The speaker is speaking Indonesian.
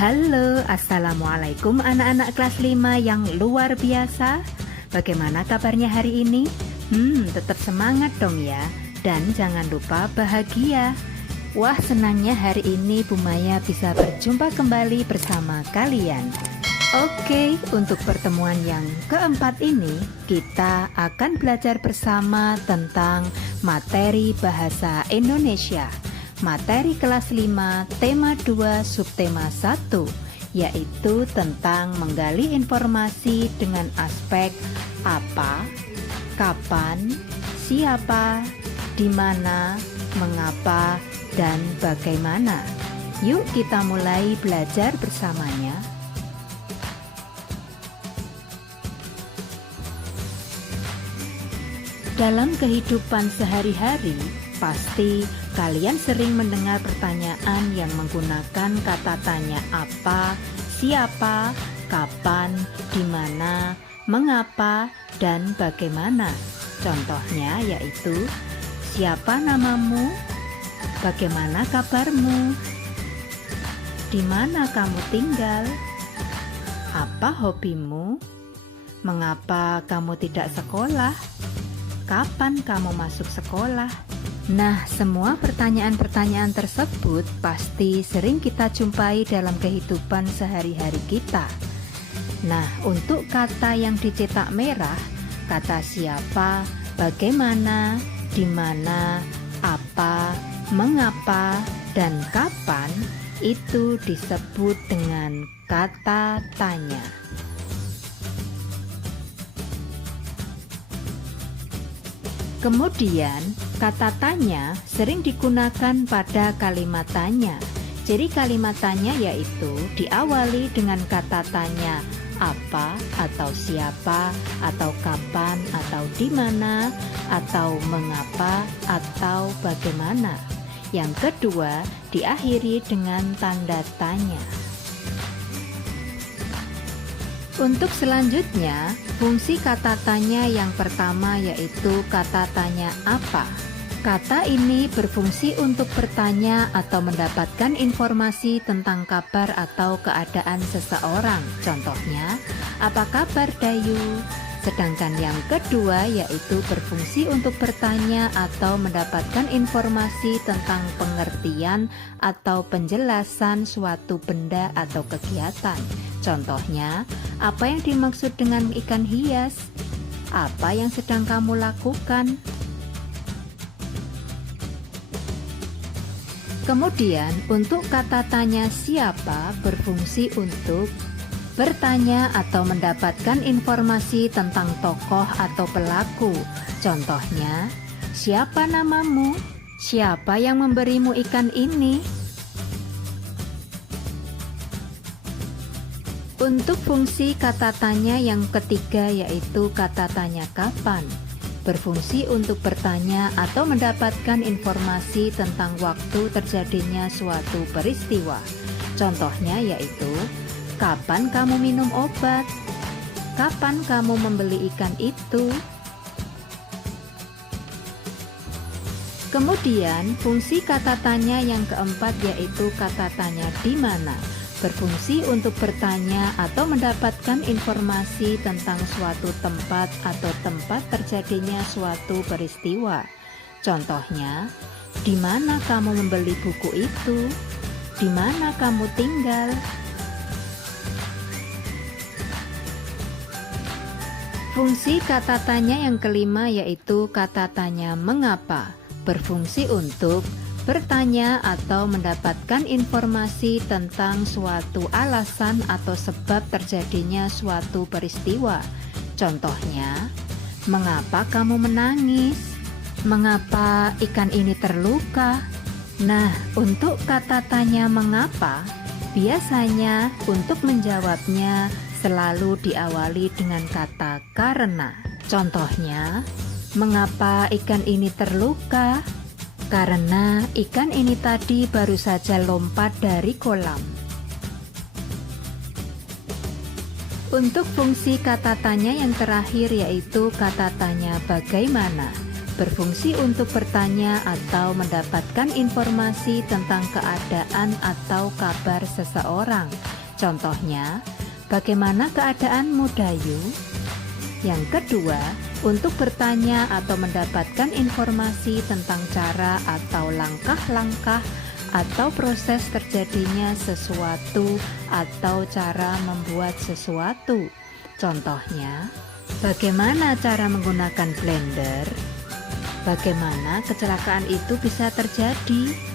Halo, Assalamualaikum anak-anak kelas 5 yang luar biasa. Bagaimana kabarnya hari ini? Tetap semangat dong ya. Dan jangan lupa bahagia. Wah, senangnya hari ini Bu Maya bisa berjumpa kembali bersama kalian. Oke, untuk pertemuan yang keempat ini, kita akan belajar bersama tentang materi bahasa Indonesia. Materi kelas 5, tema 2, subtema 1, yaitu tentang menggali informasi dengan aspek apa, kapan, siapa, di mana, mengapa, dan bagaimana. Yuk kita mulai belajar bersamanya. Dalam kehidupan sehari-hari, pasti kalian sering mendengar pertanyaan yang menggunakan kata tanya apa, siapa, kapan, di mana, mengapa, dan bagaimana. Contohnya yaitu, siapa namamu? Bagaimana kabarmu? Di mana kamu tinggal? Apa hobimu? Mengapa kamu tidak sekolah? Kapan kamu masuk sekolah? Nah, semua pertanyaan-pertanyaan tersebut pasti sering kita jumpai dalam kehidupan sehari-hari kita. Nah, untuk kata yang dicetak merah, kata siapa, bagaimana, di mana, apa, mengapa, dan kapan, itu disebut dengan kata tanya. Kemudian, kata tanya sering digunakan pada kalimat tanya. Jadi kalimat tanya yaitu diawali dengan kata tanya apa, atau siapa, atau kapan, atau di mana, atau mengapa, atau bagaimana. Yang kedua, diakhiri dengan tanda tanya. Untuk selanjutnya, fungsi kata tanya yang pertama yaitu kata tanya apa. Kata ini berfungsi untuk bertanya atau mendapatkan informasi tentang kabar atau keadaan seseorang. Contohnya, apa kabar Dayu? Sedangkan yang kedua yaitu berfungsi untuk bertanya atau mendapatkan informasi tentang pengertian atau penjelasan suatu benda atau kegiatan. Contohnya, apa yang dimaksud dengan ikan hias? Apa yang sedang kamu lakukan? Kemudian, untuk kata tanya siapa berfungsi untuk bertanya atau mendapatkan informasi tentang tokoh atau pelaku. Contohnya, siapa namamu? Siapa yang memberimu ikan ini? Untuk fungsi kata tanya yang ketiga yaitu kata tanya kapan. Berfungsi untuk bertanya atau mendapatkan informasi tentang waktu terjadinya suatu peristiwa. Contohnya yaitu, kapan kamu minum obat? Kapan kamu membeli ikan itu? Kemudian, fungsi kata tanya yang keempat yaitu kata tanya di mana. Berfungsi untuk bertanya atau mendapatkan informasi tentang suatu tempat atau tempat terjadinya suatu peristiwa. Contohnya, di mana kamu membeli buku itu? Di mana kamu tinggal? Fungsi kata tanya yang kelima yaitu kata tanya mengapa. Berfungsi untuk bertanya atau mendapatkan informasi tentang suatu alasan atau sebab terjadinya suatu peristiwa. Contohnya, mengapa kamu menangis? Mengapa ikan ini terluka? Nah, untuk kata tanya mengapa, biasanya untuk menjawabnya selalu diawali dengan kata karena. Contohnya, mengapa ikan ini terluka? Karena ikan ini tadi baru saja lompat dari kolam. Untuk fungsi kata tanya yang terakhir yaitu kata tanya bagaimana. berfungsi untuk bertanya atau mendapatkan informasi tentang keadaan atau kabar seseorang. Contohnya, bagaimana keadaanmu, Dayu? Yang kedua, untuk bertanya atau mendapatkan informasi tentang cara atau langkah-langkah atau proses terjadinya sesuatu atau cara membuat sesuatu. Contohnya, bagaimana cara menggunakan blender? Bagaimana kecelakaan itu bisa terjadi?